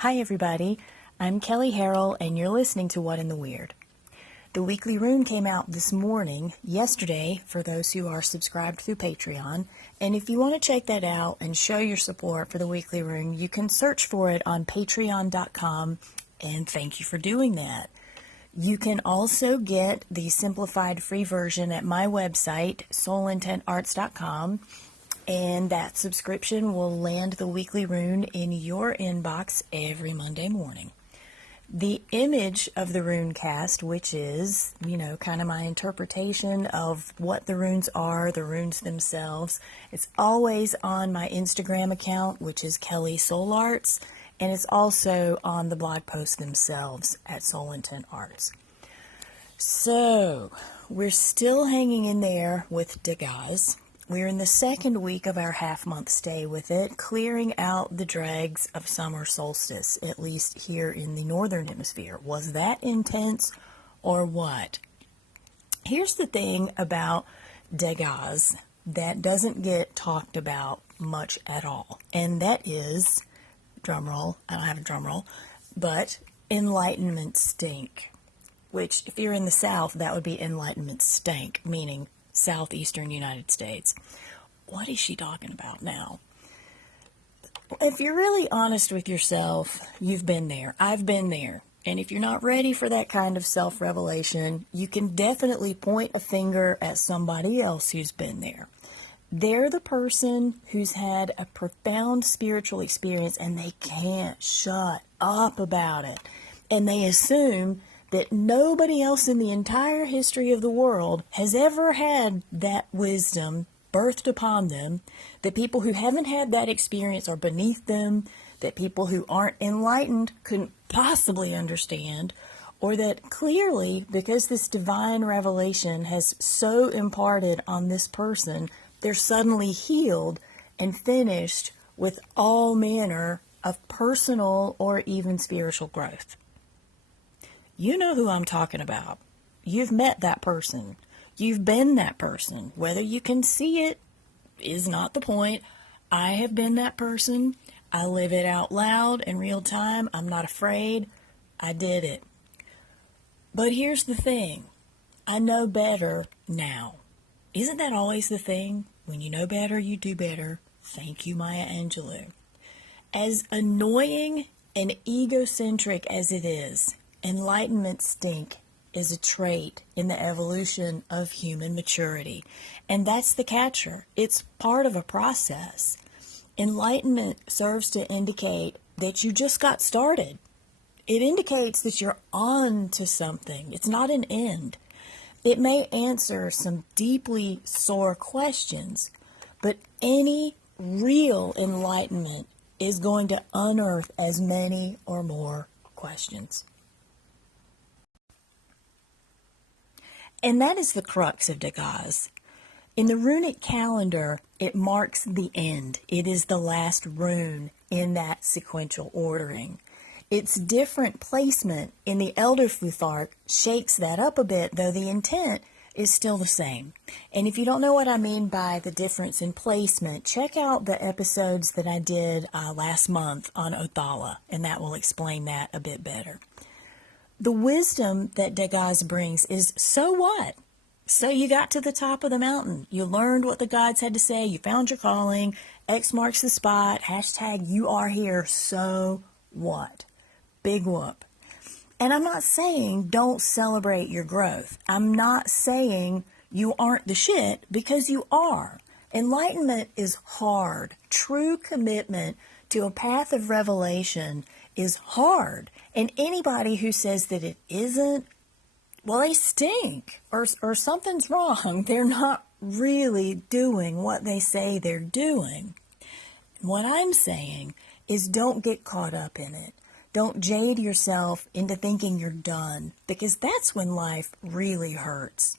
Hi everybody, I'm Kelley Harrell and you're listening to What in the Weird. The weekly rune came out this morning, yesterday, for those who are subscribed through Patreon, and if you want to check that out and show your support for the weekly rune, you can search for it on patreon.com, and thank you for doing that. You can also get the simplified free version at my website, soulintentarts.com, and that subscription will land the weekly rune in your inbox every Monday morning. The image of the rune cast, which is, kind of my interpretation of what the runes are, the runes themselves, it's always on my Instagram account, which is Kelley Soul Arts, and it's also on the blog posts themselves at Soul Intent Arts. So, we're still hanging in there with Dagaz. We're in the second week of our half-month stay with it, clearing out the dregs of summer solstice, at least here in the northern hemisphere. Was that intense or what? Here's the thing about Dagaz that doesn't get talked about much at all, and that is, drumroll, I don't have a drumroll, but Enlightenment stink, which if you're in the South, that would be Enlightenment stank, meaning southeastern United States. What is she talking about now? If you're really honest with yourself, you've been there. I've been there. And if you're not ready for that kind of self-revelation, you can definitely point a finger at somebody else who's been there. They're the person who's had a profound spiritual experience and they can't shut up about it. And they assume that nobody else in the entire history of the world has ever had that wisdom birthed upon them, that people who haven't had that experience are beneath them, that people who aren't enlightened couldn't possibly understand, or that clearly, because this divine revelation has so imparted on this person, they're suddenly healed and finished with all manner of personal or even spiritual growth. You know who I'm talking about. You've met that person. You've been that person. Whether you can see it is not the point. I have been that person. I live it out loud in real time. I'm not afraid. I did it. But here's the thing. I know better now. Isn't that always the thing? When you know better, you do better. Thank you, Maya Angelou. As annoying and egocentric as it is, Enlightenment stink is a trait in the evolution of human maturity. And that's the catcher. It's part of a process. Enlightenment serves to indicate that you just got started. It indicates that you're on to something. It's not an end. It may answer some deeply sore questions, but any real enlightenment is going to unearth as many or more questions. And that is the crux of Dagaz. In the runic calendar, it marks the end. It is the last rune in that sequential ordering. Its different placement in the Elder Futhark shakes that up a bit, though the intent is still the same. And if you don't know what I mean by the difference in placement, check out the episodes that I did last month on Othala, and that will explain that a bit better. The wisdom that Dagaz brings is, so what? So you got to the top of the mountain. You learned what the gods had to say. You found your calling. X marks the spot. # you are here. So what? Big whoop. And I'm not saying don't celebrate your growth. I'm not saying you aren't the shit, because you are. Enlightenment is hard. True commitment to a path of revelation is hard. And anybody who says that it isn't, well, they stink, or something's wrong. They're not really doing what they say they're doing. What I'm saying is don't get caught up in it. Don't jade yourself into thinking you're done, because that's when life really hurts.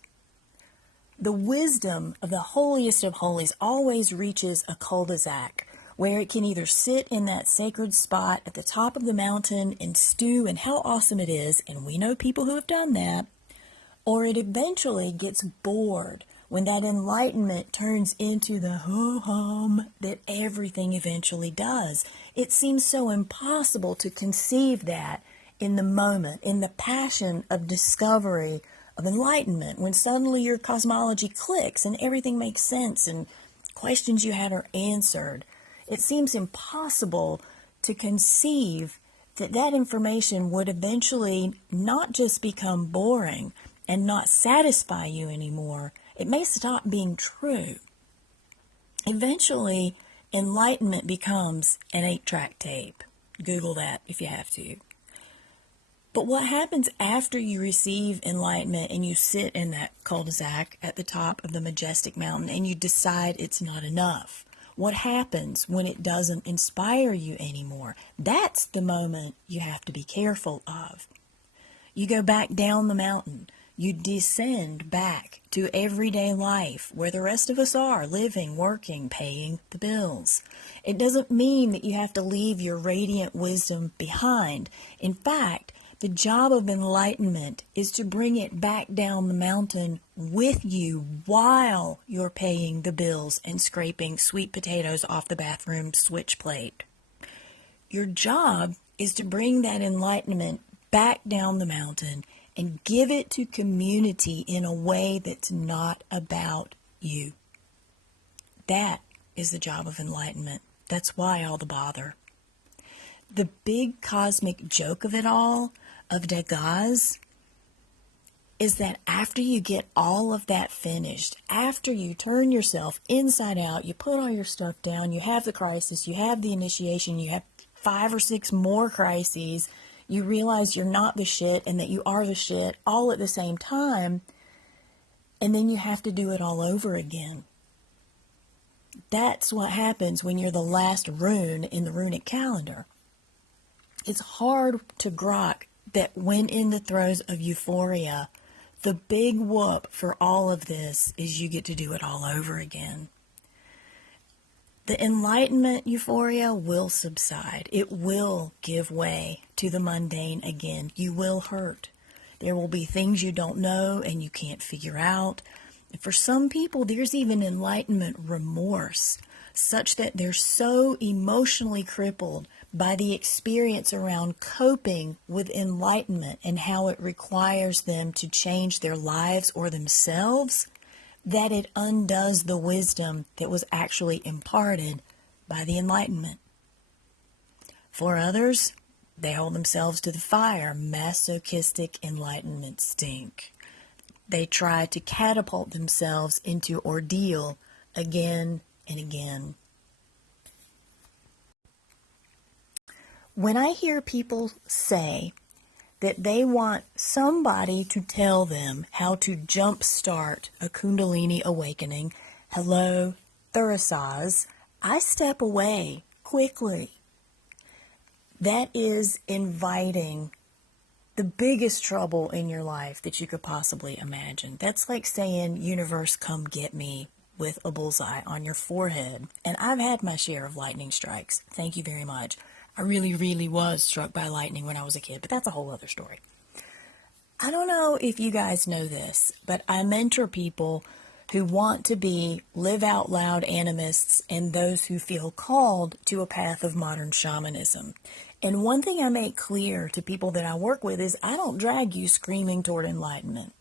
The wisdom of the holiest of holies always reaches a cul-de-sac, where it can either sit in that sacred spot at the top of the mountain and stew in how awesome it is, and we know people who have done that, or it eventually gets bored when that enlightenment turns into the ho-hum that everything eventually does. It seems so impossible to conceive that in the moment, in the passion of discovery, of enlightenment, when suddenly your cosmology clicks and everything makes sense and questions you had are answered. It seems impossible to conceive that that information would eventually not just become boring and not satisfy you anymore. It may stop being true. Eventually, enlightenment becomes an 8-track tape. Google that if you have to. But what happens after you receive enlightenment and you sit in that cul-de-sac at the top of the majestic mountain and you decide it's not enough? What happens when it doesn't inspire you anymore? That's the moment you have to be careful of. You go back down the mountain. You descend back to everyday life where the rest of us are, living, working, paying the bills. It doesn't mean that you have to leave your radiant wisdom behind. In fact, the job of enlightenment is to bring it back down the mountain with you while you're paying the bills and scraping sweet potatoes off the bathroom switch plate. Your job is to bring that enlightenment back down the mountain and give it to community in a way that's not about you. That is the job of enlightenment. That's why all the bother. The big cosmic joke of it all, of Dagaz, is that after you get all of that finished, after you turn yourself inside out, you put all your stuff down, you have the crisis, you have the initiation, you have 5 or 6 more crises, you realize you're not the shit and that you are the shit all at the same time, and then you have to do it all over again. That's what happens when you're the last rune in the runic calendar. It's hard to grok that when in the throes of euphoria, the big whoop for all of this is you get to do it all over again. The enlightenment euphoria will subside. It will give way to the mundane again. You will hurt. There will be things you don't know and you can't figure out. For some people, there's even enlightenment remorse, such that they're so emotionally crippled by the experience around coping with enlightenment and how it requires them to change their lives or themselves, that it undoes the wisdom that was actually imparted by the enlightenment. For others, they hold themselves to the fire. Masochistic enlightenment stink. They try to catapult themselves into ordeal again and again. When I hear people say that they want somebody to tell them how to jumpstart a Kundalini awakening, hello, Thurisaz, I step away quickly. That is inviting the biggest trouble in your life that you could possibly imagine. That's like saying, universe, come get me, with a bullseye on your forehead. And I've had my share of lightning strikes. Thank you very much. I really was struck by lightning when I was a kid, but that's a whole other story. I don't know if you guys know this, but I mentor people who want to be live out loud animists and those who feel called to a path of modern shamanism. And one thing I make clear to people that I work with is I don't drag you screaming toward enlightenment.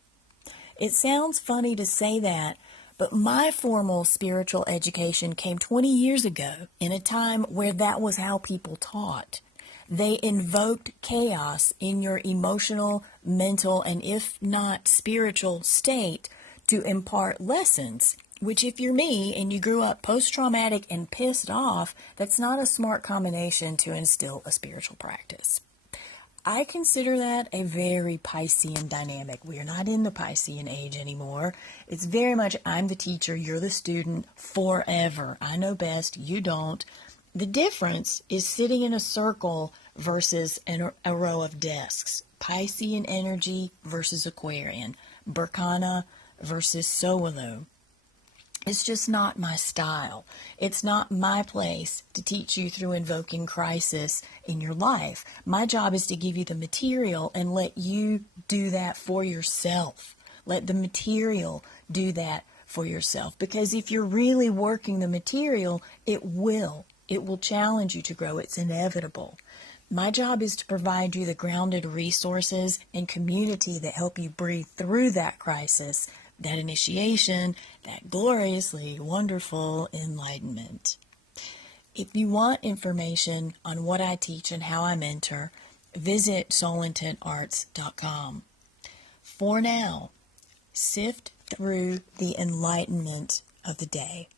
It sounds funny to say that, but my formal spiritual education came 20 years ago in a time where that was how people taught. They invoked chaos in your emotional, mental, and if not spiritual state to impart lessons, which if you're me and you grew up post-traumatic and pissed off, that's not a smart combination to instill a spiritual practice. I consider that a very Piscean dynamic. We are not in the Piscean age anymore. It's very much I'm the teacher, you're the student forever. I know best, you don't. The difference is sitting in a circle versus a row of desks. Piscean energy versus Aquarian. Berkana versus Sowalu. It's just not my style. It's not my place to teach you through invoking crisis in your life. My job is to give you the material and let you do that for yourself. Let the material do that for yourself. Because if you're really working the material, it will challenge you to grow. It's inevitable. My job is to provide you the grounded resources and community that help you breathe through that crisis, that initiation, that gloriously wonderful enlightenment. If you want information on what I teach and how I mentor, visit soulintentarts.com. For now, sift through the enlightenment of the day.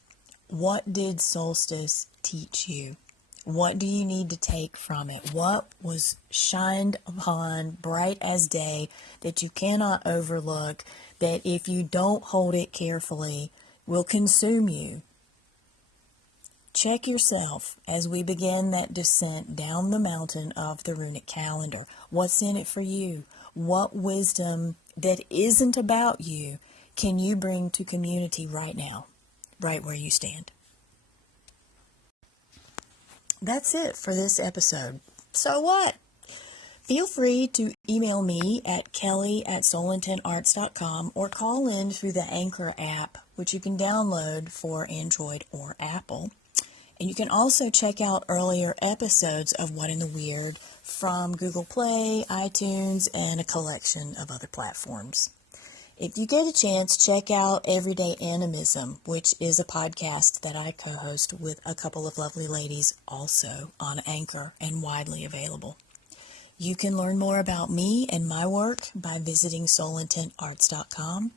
What did Solstice teach you? What do you need to take from it? What was shined upon bright as day that you cannot overlook, that if you don't hold it carefully will consume you? Check yourself as we begin that descent down the mountain of the runic calendar. What's in it for you? What wisdom that isn't about you can you bring to community right now, right where you stand? That's it for this episode. So what? Feel free to email me at Kelley@soulintentarts.com or call in through the Anchor app, which you can download for Android or Apple. And you can also check out earlier episodes of What in the Weird from Google Play, iTunes, and a collection of other platforms. If you get a chance, check out Everyday Animism, which is a podcast that I co-host with a couple of lovely ladies, also on Anchor and widely available. You can learn more about me and my work by visiting soulintentarts.com.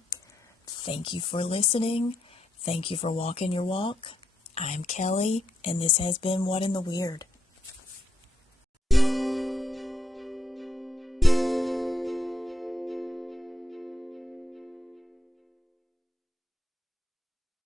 Thank you for listening. Thank you for walking your walk. I'm Kelley, and this has been What in the Weird.